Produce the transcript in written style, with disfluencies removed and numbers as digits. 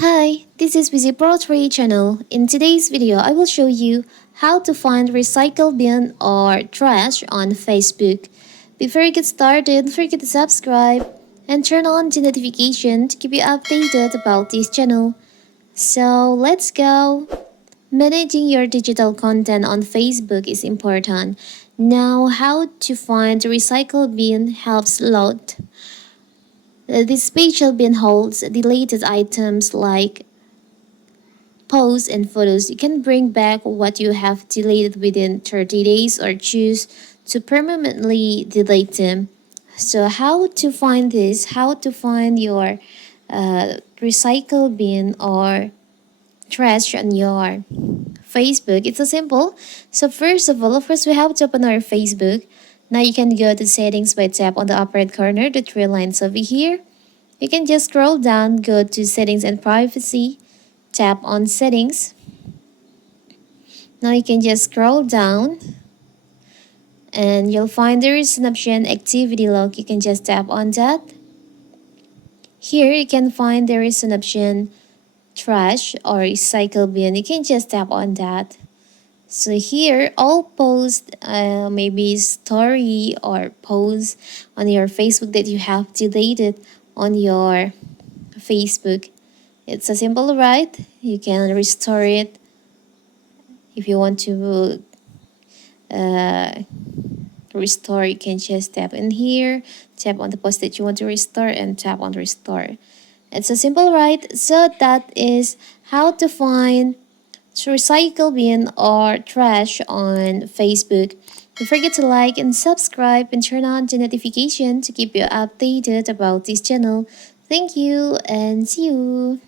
Hi, this is Busy Pro 3 channel. In today's video, I will show you how to find recycle bin or trash on Facebook. Before you get started, don't forget to subscribe and turn on the notification to keep you updated about this channel. So let's go. Managing your digital content on Facebook is important. Now, how to find the recycle bin helps a lot. This special bin holds deleted items like posts and photos. You can bring back what you have deleted within 30 days or choose to permanently delete them. So how to find this? How to find your recycle bin or trash on your Facebook? It's so simple. So first of all, we have to open our Facebook. Now you can go to settings by tap on the upper right corner, the three lines over here. You can just scroll down, go to settings and privacy, tap on settings. Now you can just scroll down and you'll find there is an option activity log. You can just tap on that. Here you can find there is an option trash or recycle bin. You can just tap on that. So here all posts, maybe story or posts on your Facebook that you have deleted on your Facebook. It's a simple, right? You can restore it if you want to restore. You can just tap in here, tap on the post that you want to restore, and tap on restore. It's a simple, right? So that is how to find recycle bin or trash on Facebook. Don't forget to like and subscribe and turn on the notification to keep you updated about this channel. Thank you and see you.